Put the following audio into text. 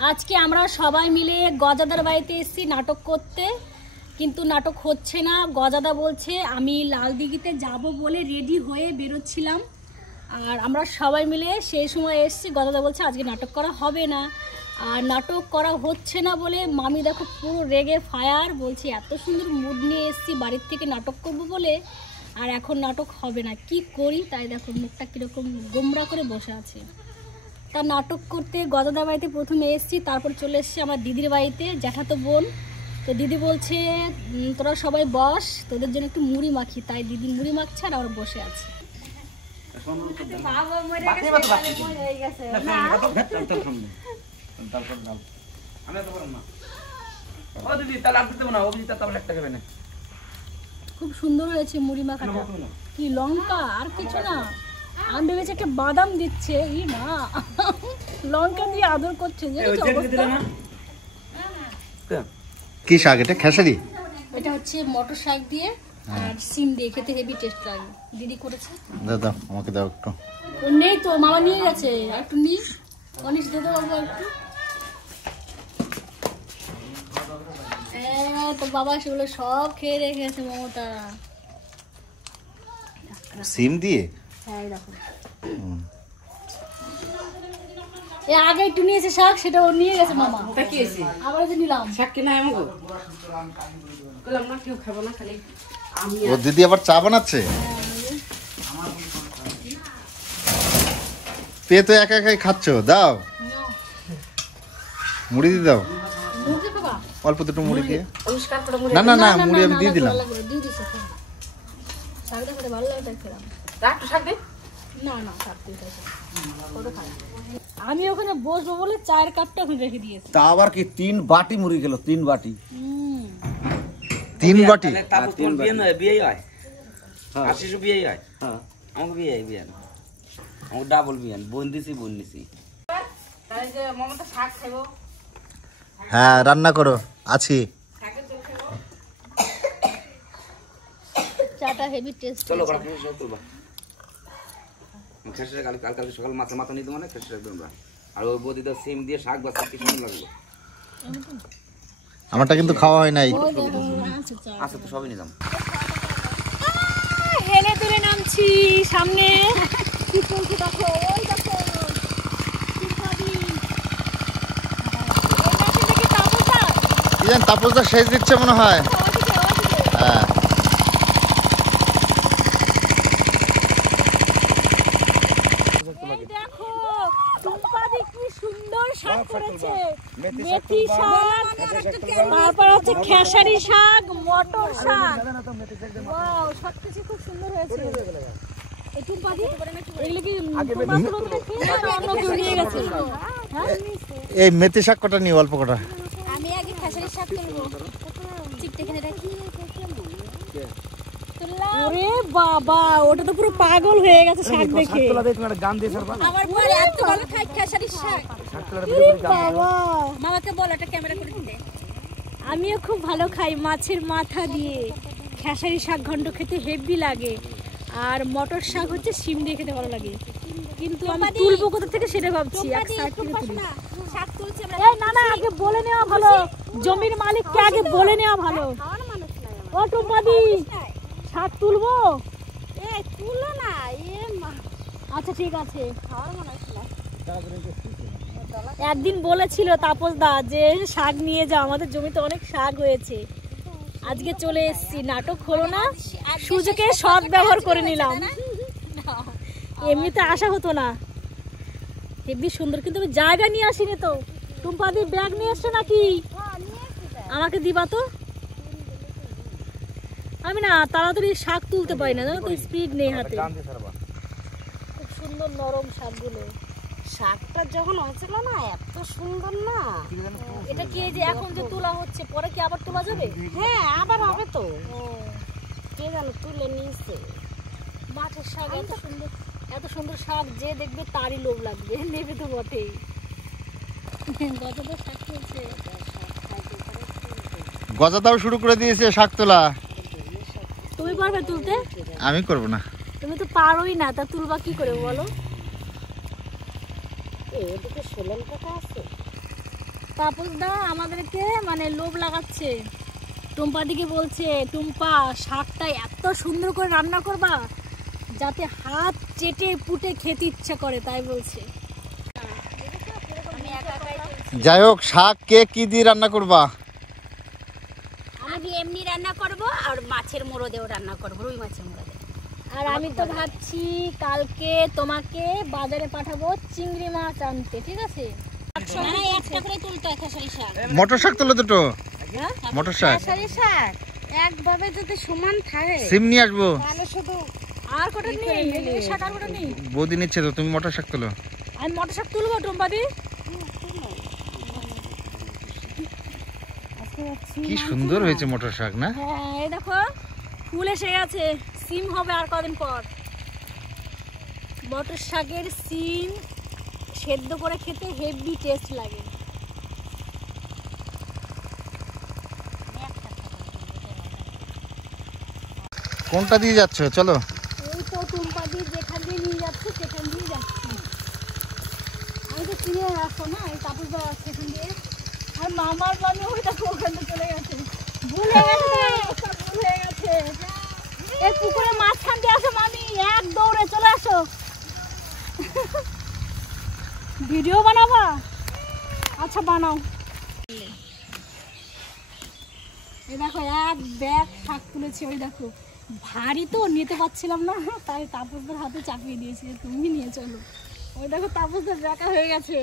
আজকে আমরা সবাই মিলে গজাদার বাড়িতে এসেছি নাটক করতে, কিন্তু নাটক হচ্ছে না। গজাদা বলছে আমি লাল দিঘিতে যাব বলে রেডি হয়ে বেরোচ্ছিলাম, আর আমরা সবাই মিলে সেই সময় এসেছি। গজাদা বলছে আজকে নাটক করা হবে না, আর নাটক করা হচ্ছে না বলে মামি দেখো পুরো রেগে ফায়ার, বলছে এত সুন্দর মুড নিয়ে এসেছি বাড়ির থেকে নাটক করব বলে, আর এখন নাটক হবে না, কি করি? তাই দেখো মুখটা কীরকম গোমরা করে বসে আছে। তা নাটক করতে গজাদার বাড়িতে প্রথমে এসেছি, তারপর চলে এসেছি আমার দিদির বাড়িতে, জ্যাঠাতো বোন। তো দিদি বলছে তোরা সবাই বস, তোদের জন্য একটু মুড়ি মাখি, তাই দিদি মুড়ি মাখছে আর আমরা বসে আছি। খুব সুন্দর হয়েছে মুড়ি মাখাটা। কি লঙ্কা আর কিছু না, আমি ভেবেছি একটা বাদাম দিচ্ছে, ই না লঙ্কা দিয়ে আদর করছে। কি শাক এটা? খেসারি? এটা হচ্ছে মটর শাক দিয়ে আর সিম দিয়ে, খেতে হেভি টেস্ট লাগে। দিদি করেছে। দাও আমাকে দাও একটু। ও নেই তো, মামা নিয়ে গেছে, একটু নি অনিশ দিয়ে দেবো একটু। তো বাবা সেগুলো সব খেয়ে রেখেছে মমতা। সিম দিয়ে? হ্যাঁ দেখো, আগে একটু নিয়েছে শাক, সেটা ও নিয়ে গেছে মামা। আবার যে নিলাম শাক কিনা ও দিদি আবার চা বানাচ্ছে। পেয়ে তো একা একাই খাচ্ছ, দাও মুড়ি দিয়ে দাও, অল্প দুটো মুড়ি দিয়ে। না না না, মুড়ি আমি দিয়ে দিলাম। আমি ওখানে বসবো বলে চায়ের কাপটা ওখানে রেখে দিয়েছি। তা আবার কি 3 বাটি মুড়ি গেল? 3 বাটি? 3 বাটি? বিয়ে হয়, আশিসও বিয়ে হয়, আমাকে বিয়ে বিয়ে আমাকে ডাবল বিয়ে, বোন দিছি। হ্যাঁ রান্না করো, আছি। চাটা হেভি টেস্ট। চলো খেসে কালকে সকাল মাথা নিতে মানে খেসে রাখবেন। আর ওই বদিটা সিম দিয়ে শাক বাচ্চা কি সুন্দর লাগলো। আমারটা কিন্তু খাওয়া হয় নাই। আচ্ছা তো সবই নিলাম। হেলে তুলে নামছি সামনে। কি চলছে দেখো, ওই দেখো তাপসদা সেচ দিচ্ছে মনে হয়। হ্যাঁ দেখো টুম্পাদি কি সুন্দর শাক করেছে, মেথি শাক, তারপর হচ্ছে খেসারি শাক, মটর শাক। ওয়াও, সবকিছু খুব সুন্দর হয়েছে। এই টুম্পাদি এগুলো কি অন্য কেউ নিয়ে গেছে? এই মেথি শাক কটা নিয়ে অল্প কটা। আমি আগে খেসারি শাক তুলবো, চিপটেখানে রাখি। ওরে বাবা, ওটা তো পুরো পাগল হয়ে গেছে শাক দেখে। আমার পরে এত ভালো খাই খেসারি শাক। বাবা মামাকে বল এটা ক্যামেরা করে দিতে। আমিও খুব ভালো খাই মাছের মাথা দিয়ে খেসারি শাক, ঘন্ট খেতে হেভি লাগে। আর মটর শাক হচ্ছে শিম দিয়ে খেতে ভালো লাগে, কিন্তু আমি তুলবো কোথা থেকে সেটা ভাবছি। এক সাইড থেকে তুলি। এই না না, আগে বলে নেওয়া ভালো, জমির মালিককে আগে বলে নেওয়া ভালো। ও টুম্পাদি শাক তুলবো? তুলো না। আচ্ছা ঠিক আছে। একদিন বলেছিল তাপস দা যে শাক নিয়ে যাও, আমাদের জমিতে অনেক শাক হয়েছে। আজকে চলে এসেছি, নাটক হলো না, সুযোগে সৎ ব্যবহার করে নিলাম। এমনিতে আসা হতো না। হেবি সুন্দর, কিন্তু আমি জায়গা নিয়ে আসিনি তো। টুম্পাদি ব্যাগ নিয়ে এসছো নাকি? আমাকে দিবা তো। আমি না তাড়াতাড়ি শাক তুলতে পারি না, জানো তো, স্পিড নেই হাতে। খুব সুন্দর নরম শাকগুলো। শাকটা যখন হয়েছিল না এত সুন্দর না। এটা কি এই যে এখন যে তোলা হচ্ছে, পরে কি আবার তোলা যাবে? হ্যাঁ আবার হবে তো। কে জানো তুলে নিয়েছে। মাঠের শাক এত সুন্দর শাক, যে দেখবে তারই লোভ লাগবে, নেবে তো বটেই। গজাদাও শাক তুলছে। গজাদাও শুরু করে দিয়েছে শাক তোলা। তুমি পারবে তুলতে? আমি করব না। তুমি তো পারোই না, তা তুলবা কি করে বলো? এদিকে সোলান কাটা আছে। তাপস দা আমাদেরকে মানে লোভ লাগাচ্ছে। টুম্পা দিকে বলছে, টুম্পা শাকটা এত সুন্দর করে রান্না করবা যাতে হাত চেটে পুটে খেতে ইচ্ছা করে, তাই বলছে। যাই হোক, শাক কে কি দিয়ে রান্না করবা? আমি এমনি রান্না করব আর মাছের মোড়দেও রান্না করব, রুই মাছের মোড়দে। আর আমি তো ভাবছি কালকে তোমাকে বাজারে পাঠাবো চিংড়ি মাছ আনতে, ঠিক আছে? না একটা করে তুলতে হয় খেসারি শাক। মটর শাক তোলো দুটো, মটর শাক। খেসারি শাক একভাবে যদি সমান থাকে সিম নিয়ে আসবো। তাহলে শুধু আর কটা নেই, এই শাক আর কটা নেই। বৌদি নিচ্ছে তো, তুমি মটর শাক তোলো। আমি মটর শাক তুলবো টুম্পা দি। কি সুন্দর হয়েছে মটর শাক না? হ্যাঁ এই দেখো ফুল এসে গেছে, সিম হবে আর কদিন পর। মটর শাকের সিম সেদ্ধ করে খেতে হেভি টেস্ট লাগে। কোনটা দিয়ে যাচ্ছ? চলো। এই তো টুম্পা দি যেখান দিয়ে নিয়ে যাচ্ছে সেখান দিয়ে যাচ্ছি। আমি তো চিনে আসছো না, এই তাপস দা সেখান দিয়ে। আর মামার বানি ওই দেখো ওখানে চলে গেছে, ভুল হয়ে গেছে, ভুল হয়ে গেছে। এই পুকুরে মাঝখান দিয়ে আসো মামি, এক দৌড়ে চলে আসো। ভিডিও বানাবা? আচ্ছা বানাও। এই দেখো এক ব্যাগ শাক তুলেছি, ওই দেখো ভারী তো নিতে পারছিলাম না, তাই তাপসদের হাতে চাপিয়ে দিয়েছি, তুমি নিয়ে চলো। ওই দেখো তাপসদের ব্যাগা হয়ে গেছে।